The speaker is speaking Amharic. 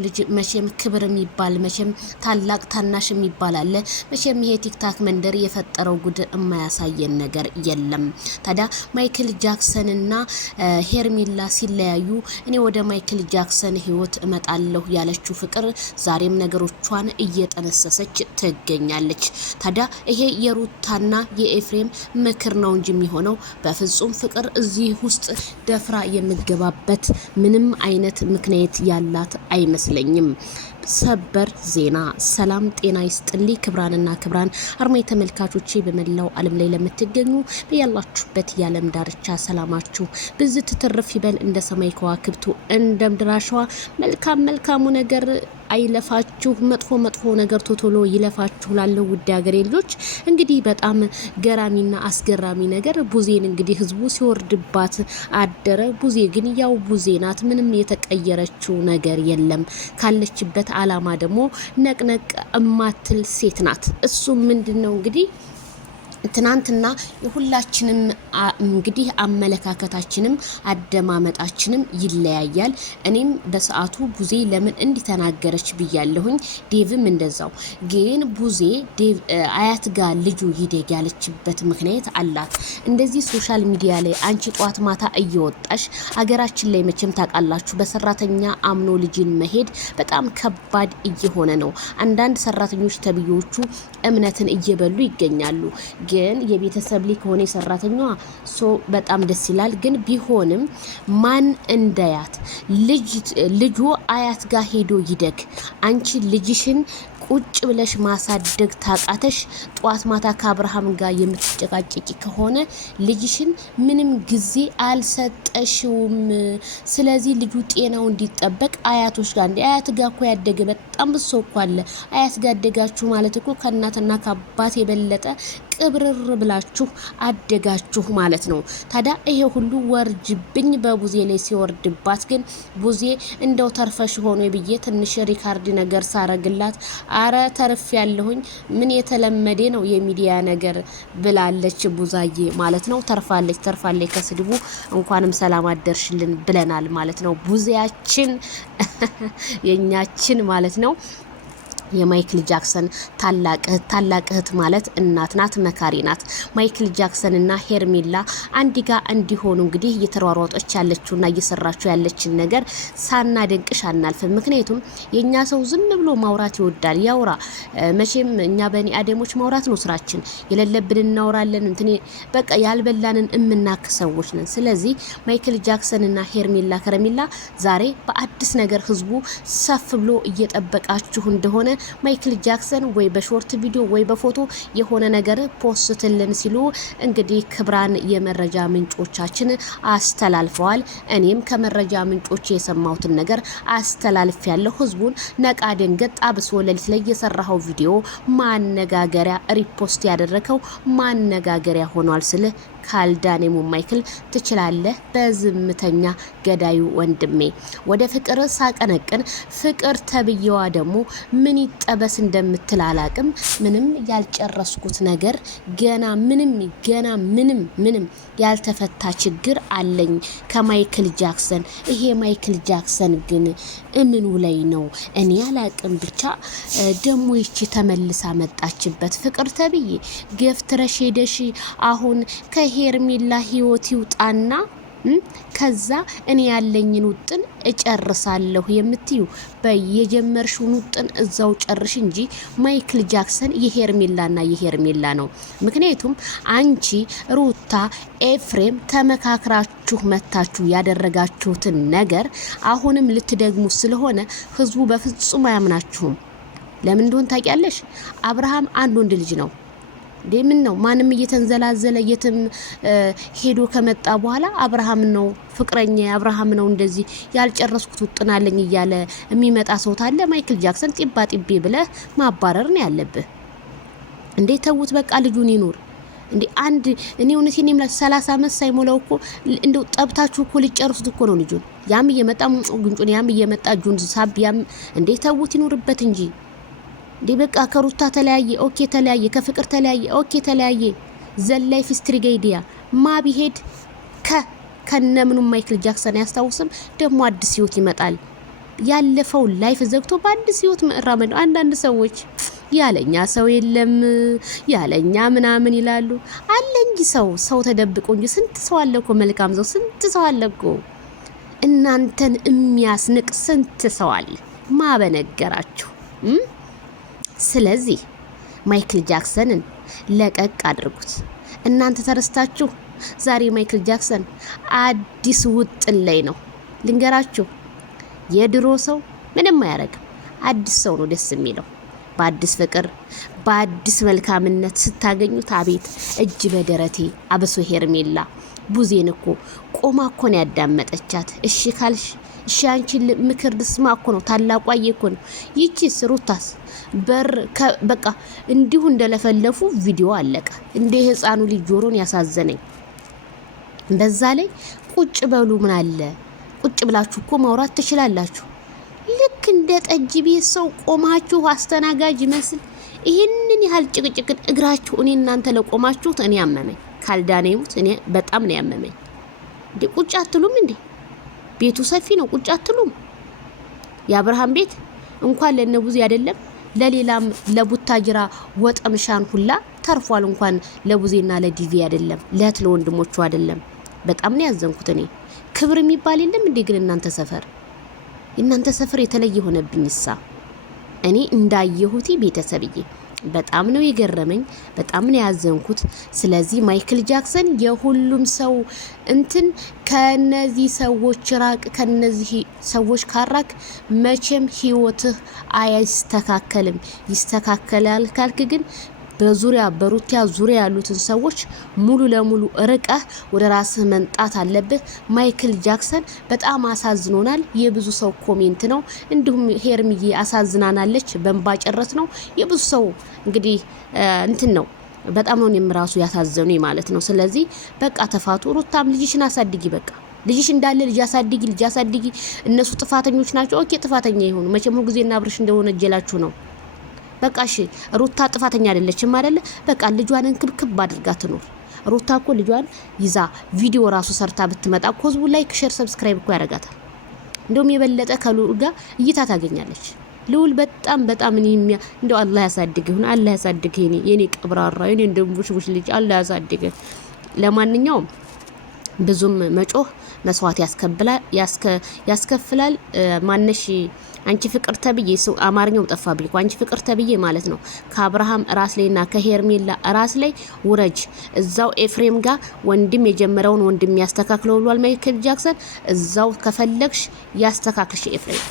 ልጅ መቼም ክብር የሚባል መቼም ታላቅ ታናሽ የሚባል አለ። መቼም ይሄ ቲክታክ መንደር የፈጠረው ጉድ የማያሳየን ነገር የለም። ታዲያ ማይክል ጃክሰን እና ሄርሜላ ሲለያዩ እኔ ወደ ማይክል ጃክሰን ህይወት እመጣለሁ ያለችው ፍቅር ዛሬም ነገሮቿን እየጠነሰሰች ትገኛለች። ታዲያ ይሄ የሩታና የኤፍሬም ምክር ነው እንጂ የሚሆነው በፍጹም ፍቅር እዚህ ውስጥ ደፍራ የምገባበት ምንም አይነት ምክንያት ያላት አይመስልም። ሰበር ዜና። ሰላም ጤና ይስጥልኝ ክብራንና ክብራን አርማይ ተመልካቾቼ በመላው ዓለም ላይ ለምትገኙ በያላችሁበት የዓለም ዳርቻ ሰላማችሁ ብዝት ትርፍ ይበል እንደ ሰማይ ከዋክብቱ እንደ ምድር አሸዋ። መልካሙ ነገር አይለፋችሁ፣ መጥፎ ነገር ቶቶሎ ይለፋችሁ ላለው ውድ ሀገሬ ልጆች። እንግዲህ በጣም ገራሚና አስገራሚ ነገር ቡዜን እንግዲህ ህዝቡ ሲወርድባት አደረ። ቡዜ ግን ያው ቡዜ ናት። ምንም የተቀየረችው ነገር የለም። ካለችበት አላማ ደግሞ ነቅነቅ እማትል ሴት ናት። እሱ ምንድነው እንግዲህ ትናንትና የሁላችንም እንግዲህ አመለካከታችንም አደማመጣችንም ይለያያል። እኔም በሰዓቱ ቡዜ ለምን እንዲተናገረች ብያለሁኝ። ዴቭም እንደዛው። ግን ቡዜ ዴቭ አያት ጋር ልጁ ይደግ ያለችበት ምክንያት አላት። እንደዚህ ሶሻል ሚዲያ ላይ አንቺ ጧት ማታ እየወጣሽ አገራችን ላይ መቼም ታውቃላችሁ በሰራተኛ አምኖ ልጅን መሄድ በጣም ከባድ እየሆነ ነው። አንዳንድ ሰራተኞች ተብዮቹ እምነትን እየበሉ ይገኛሉ። ግን የቤተሰብ ልጅ ከሆነ ሰራተኛዋ በጣም ደስ ይላል። ግን ቢሆንም ማን እንደያት ልጁ አያት ጋር ሄዶ ይደግ። አንቺ ልጅሽን ቁጭ ብለሽ ማሳደግ ታቃተሽ ጧት ማታ ከአብርሃም ጋር የምትጨቃጨቂ ከሆነ ልጅሽን ምንም ጊዜ አልሰጠሽውም። ስለዚህ ልጁ ጤናው እንዲጠበቅ አያቶች ጋር አያት ጋር እኮ ያደገ በጣም ብሶ እኮ አለ። አያት ጋር ያደጋችሁ ማለት እኮ ከእናትና ከአባት የበለጠ ቅብርር ብላችሁ አደጋችሁ ማለት ነው። ታዲያ ይሄ ሁሉ ወርጅብኝ በቡዜ ላይ ሲወርድባት ግን ቡዜ እንደው ተርፈሽ ሆኖ ብዬ ትንሽ ሪካርድ ነገር ሳረግላት አረ ተርፍ ያለሁኝ ምን የተለመደ ነው የሚዲያ ነገር ብላለች ቡዛዬ ማለት ነው። ተርፋለች ከስድቡ እንኳንም ሰላም አደርሽልን ብለናል ማለት ነው። ቡዜያችን የኛችን ማለት ነው። የማይክል ጃክሰን ታላቅ እህት ማለት እናት ናት፣ መካሪ ናት። ማይክል ጃክሰን እና ሄርሜላ አንዲጋ እንዲሆኑ እንግዲህ እየተሯሯጠች ያለችውና እየሰራችው ያለችን ነገር ሳናደንቅሽ አናልፍም። ምክንያቱም የኛ ሰው ዝም ብሎ ማውራት ይወዳል። ያውራ መቼም እኛ በኒ አደሞች ማውራት ነው ስራችን። የሌለብን እናወራለን። በቃ ያልበላንን እምናክ ሰዎች ነን። ስለዚህ ማይክል ጃክሰን እና ሄርሜላ ከረሜላ ዛሬ በአዲስ ነገር ህዝቡ ሰፍ ብሎ እየጠበቃችሁ እንደሆነ ማይክል ጃክሰን ወይ በሾርት ቪዲዮ ወይ በፎቶ የሆነ ነገር ፖስትልን ሲሉ እንግዲህ ክብራን የመረጃ ምንጮቻችን አስተላልፈዋል። እኔም ከመረጃ ምንጮች የሰማሁትን ነገር አስተላልፍ ያለው ህዝቡን ነቃ ደንገጥ አብሶ ለሊት ላይ የሰራው ቪዲዮ ማነጋገሪያ ሪፖስት ያደረከው ማነጋገሪያ ሆኗል ስለ ካልዳኔሙ ማይክል ትችላለህ በዝምተኛ ገዳዩ ወንድሜ። ወደ ፍቅር ሳቀነቅን ፍቅር ተብየዋ ደግሞ ምን ይጠበስ እንደምትል አላቅም። ምንም ያልጨረስኩት ነገር ገና ምንም ያልተፈታ ችግር አለኝ ከማይክል ጃክሰን። ይሄ ማይክል ጃክሰን ግን እምኑ ላይ ነው እኔ አላቅም። ብቻ ደሞ ይቺ ተመልሳ መጣችበት ፍቅር ተብዬ ገፍትረሽ ሄደሽ አሁን ሄርሜላ ህይወት ይውጣና ከዛ እኔ ያለኝን ውጥን እጨርሳለሁ የምትዩ በየጀመርሽው ውጥን እዛው ጨርሽ እንጂ ማይክል ጃክሰን የሄርሜላ ነው። ምክንያቱም አንቺ ሩታ ኤፍሬም ተመካክራችሁ መታችሁ ያደረጋችሁትን ነገር አሁንም ልትደግሙ ስለሆነ ህዝቡ በፍጹም አያምናችሁም። ለምን እንደሆነ ታውቂያለሽ? አብርሃም አንድ ወንድ ልጅ ነው። ምን ነው ማንም እየተንዘላዘለ የትም ሄዶ ከመጣ በኋላ አብርሃም ነው ፍቅረኛ አብርሃም ነው እንደዚህ ያልጨረስኩት ውጥናለኝ እያለ የሚመጣ ሰው ታለ ማይክል ጃክሰን ጢባ ብለ ማባረር ነው ያለብህ። እንዴ ተውት በቃ ልጁን ይኖር። እንዴ አንድ እኔ እውነቴን የምላችሁ 30 አመት ሳይሞላው እኮ እንደው ጠብታችሁ እኮ ሊጨርሱት እኮ ነው ልጁን። ያም እየመጣ ጉንጩን ያም እየመጣ ጁን ሳቢያም እንዴ ተውት ይኖርበት እንጂ። በቃ ከሩታ ተለያየ ኦኬ ተለያየ፣ ከፍቅር ተለያየ ኦኬ ተለያየ። ዘላይፍ ስትሪጌዲያ ማ ቢሄድ ከነምኑ ማይክል ጃክሰን ያስታውስም ደግሞ አዲስ ህይወት ይመጣል። ያለፈው ላይፍ ዘግቶ በአዲስ ህይወት መራመድ። አንዳንድ ሰዎች ያለኛ ሰው የለም ያለኛ ምናምን ይላሉ። አለ እንጂ ሰው ተደብቆ እንጂ ስንት ሰው አለ እኮ መልካም ሰው፣ ስንት ሰው አለ እኮ እናንተን የሚያስንቅ ስንት ሰው አለ። ማበነገራችሁ። ስለዚህ ማይክል ጃክሰንን ለቀቅ አድርጉት። እናንተ ተረስታችሁ ዛሬ ማይክል ጃክሰን አዲስ ውጥን ላይ ነው። ልንገራችሁ፣ የድሮ ሰው ምንም አያረግም። አዲስ ሰው ነው ደስ የሚለው። በአዲስ ፍቅር በአዲስ መልካምነት ስታገኙት አቤት እጅ በደረቴ። አብሶ ሄርሜላ ቡዜን እኮ ቆማ እኮ ነው ያዳመጠቻት። እሺ ካልሽ እሺ አንቺ ምክር ድስማ እኮ ነው ታላቋዬ እኮ ነው። ይቺስ ሩታስ በቃ እንዲሁ እንደለፈለፉ ቪዲዮ አለቀ። እንደ ህፃኑ ልጅ ጆሮን ያሳዘነኝ። በዛ ላይ ቁጭ በሉ ምን አለ ቁጭ ብላችሁ እኮ ማውራት ትችላላችሁ። ልክ እንደ ጠጅ ቤት ሰው ቆማችሁ አስተናጋጅ ይመስል ይሄንን ያህል ጭቅጭቅ እግራችሁ እኔ እናንተ ለቆማችሁት እኔ ያመመኝ ካልዳኔ ይሙት እኔ በጣም ነው ያመመኝ። እንዴ ቁጭ አትሉም እንዴ? ቤቱ ሰፊ ነው። ቁጭ አትሉም? የአብርሃም ቤት እንኳን ለነቡዚ አይደለም ለሌላም ለቡታጅራ ወጠምሻን ሁላ ተርፏል። እንኳን ለቡዜና ለዲቪ አይደለም ለእህት ለወንድሞቹ አይደለም። በጣም ነው ያዘንኩት እኔ። ክብር የሚባል የለም እንዴ ግን እናንተ ሰፈር የተለየ ሆነብኝሳ። እኔ እንዳየሁት ቤተሰብዬ በጣም ነው የገረመኝ፣ በጣም ነው ያዘንኩት። ስለዚህ ማይክል ጃክሰን የሁሉም ሰው ከነዚህ ሰዎች ራቅ። ከነዚህ ሰዎች ካራክ መቼም ህይወትህ አይስተካከልም። ይስተካከላል ካልክ ግን በሩቲያ ዙሪያ ያሉትን ሰዎች ሙሉ ለሙሉ ርቀህ ወደ ራስህ መንጣት አለብህ። ማይክል ጃክሰን በጣም አሳዝኖናል። የብዙ ሰው ኮሜንት ነው። እንዲሁም ሄርሚዬ አሳዝናናለች፣ በእንባ ጨረስ ነው። የብዙ ሰው እንግዲህ ነው። በጣም ነው የምራሱ ያሳዘኑ ማለት ነው። ስለዚህ በቃ ተፋቱ። ሩታም ልጅሽን አሳድጊ። በቃ ልጅሽ እንዳለ ልጅ አሳድጊ። እነሱ ጥፋተኞች ናቸው። ኦኬ ጥፋተኛ ይሁኑ። መቼም ሁሉ ጊዜ እና አብርሽ እንደሆነ እጀላችሁ ነው። በቃ እሺ ሩታ ጥፋተኛ አይደለችም አይደለ? በቃ ልጇን እንክብክብ አድርጋ ትኖር። ሩታ እኮ ልጇን ይዛ ቪዲዮ ራሱ ሰርታ ብትመጣ እኮ ህዝቡ ላይክ፣ ሼር፣ ሰብስክራይብ እኮ ያደርጋታል። እንደውም የበለጠ ከልዑል ጋር እይታ ታገኛለች። ልዑል በጣም እኔ እንደው አላህ ያሳድግህ የኔ ቀብራራ የኔ እንደምቡሽ ልጅ አላህ ያሳድግህ። ለማንኛውም ብዙም መጮህ መስዋዕት ያስከፍላል። ማነሽ አንቺ ፍቅር ተብዬ ሰው አማርኛው ጠፋብኝ እኮ አንቺ ፍቅር ተብዬ ማለት ነው። ከአብርሃም ራስ ላይና ከሄርሜላ ራስ ላይ ውረጅ። እዛው ኤፍሬም ጋር ወንድም የጀመረውን ወንድም ያስተካክለው ብሏል ማይክል ጃክሰን። እዛው ከፈለግሽ ያስተካክልሽ ኤፍሬም።